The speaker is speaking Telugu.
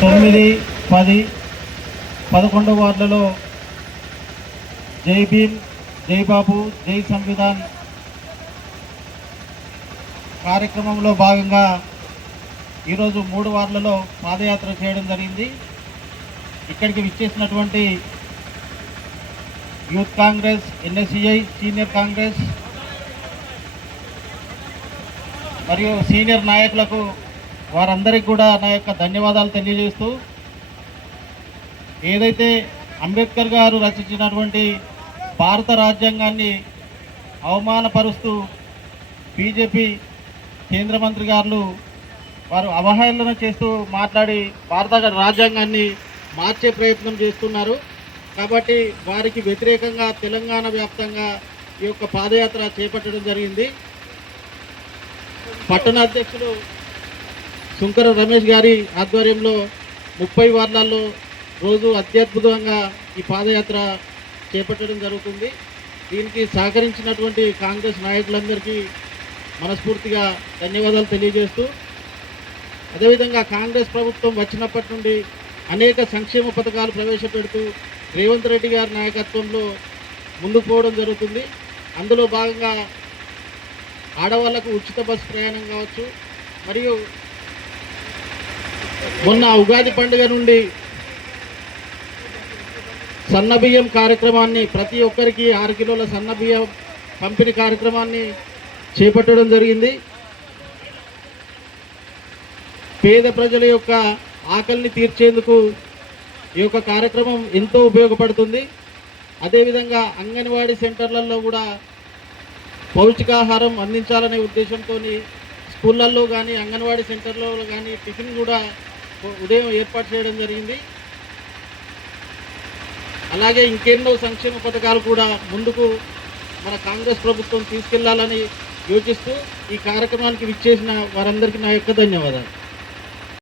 తొమ్మిది పది పదకొండు వార్డులలో జై భీమ్ జై బాబు జై సంవిధాన్ కార్యక్రమంలో భాగంగా ఈరోజు మూడు వార్డులలో పాదయాత్ర చేయడం జరిగింది. ఇక్కడికి విచ్చేసినటువంటి youth Congress NSCI senior Congress మరియు సీనియర్ నాయకులకు వారందరికీ కూడా నా యొక్క ధన్యవాదాలు తెలియజేస్తూ ఏదైతే అంబేద్కర్ గారు రచించినటువంటి భారత రాజ్యాంగాన్ని అవమానపరుస్తూ బీజేపీ కేంద్ర మంత్రి గారు వారు అవహేళన చేస్తూ మాట్లాడి భారత రాజ్యాంగాన్ని మార్చే ప్రయత్నం చేస్తున్నారు. కాబట్టి వారికి వ్యతిరేకంగా తెలంగాణ వ్యాప్తంగా ఈ యొక్క పాదయాత్ర చేపట్టడం జరిగింది. పట్టణ అధ్యక్షులు శుంకర రమేష్ గారి ఆధ్వర్యంలో ముప్పై వార్డాల్లో రోజు అత్యద్భుతంగా ఈ పాదయాత్ర చేపట్టడం జరుగుతుంది. దీనికి సహకరించినటువంటి కాంగ్రెస్ నాయకులందరికీ మనస్ఫూర్తిగా ధన్యవాదాలు తెలియజేస్తూ అదేవిధంగా కాంగ్రెస్ ప్రభుత్వం వచ్చినప్పటి నుండి అనేక సంక్షేమ పథకాలు ప్రవేశపెడుతూ రేవంత్ రెడ్డి గారి నాయకత్వంలో ముందుకు పోవడం జరుగుతుంది. అందులో భాగంగా ఆడవాళ్ళకు ఉచిత బస్సు ప్రయాణం కావచ్చు మరియు మొన్న ఉగాది పండుగ నుండి సన్న బియ్యం కార్యక్రమాన్ని ప్రతి ఒక్కరికి ఆరు కిలోల సన్న బియ్యం పంపిణీ కార్యక్రమాన్ని చేపట్టడం జరిగింది. పేద ప్రజల యొక్క ఆకలిని తీర్చేందుకు ఈ యొక్క కార్యక్రమం ఎంతో ఉపయోగపడుతుంది. అదేవిధంగా అంగన్వాడీ సెంటర్లలో కూడా పౌష్టికాహారం అందించాలనే ఉద్దేశంతో స్కూళ్ళల్లో కానీ అంగన్వాడీ సెంటర్లో కానీ టిఫిన్ కూడా ఉదయం ఏర్పాటు చేయడం జరిగింది. అలాగే ఇంకెన్నో సంక్షేమ పథకాలు కూడా ముందుకు మన కాంగ్రెస్ ప్రభుత్వం తీసుకెళ్ళాలని యోచిస్తూ ఈ కార్యక్రమానికి విచ్చేసిన వారందరికీ నా యొక్క ధన్యవాదాలు.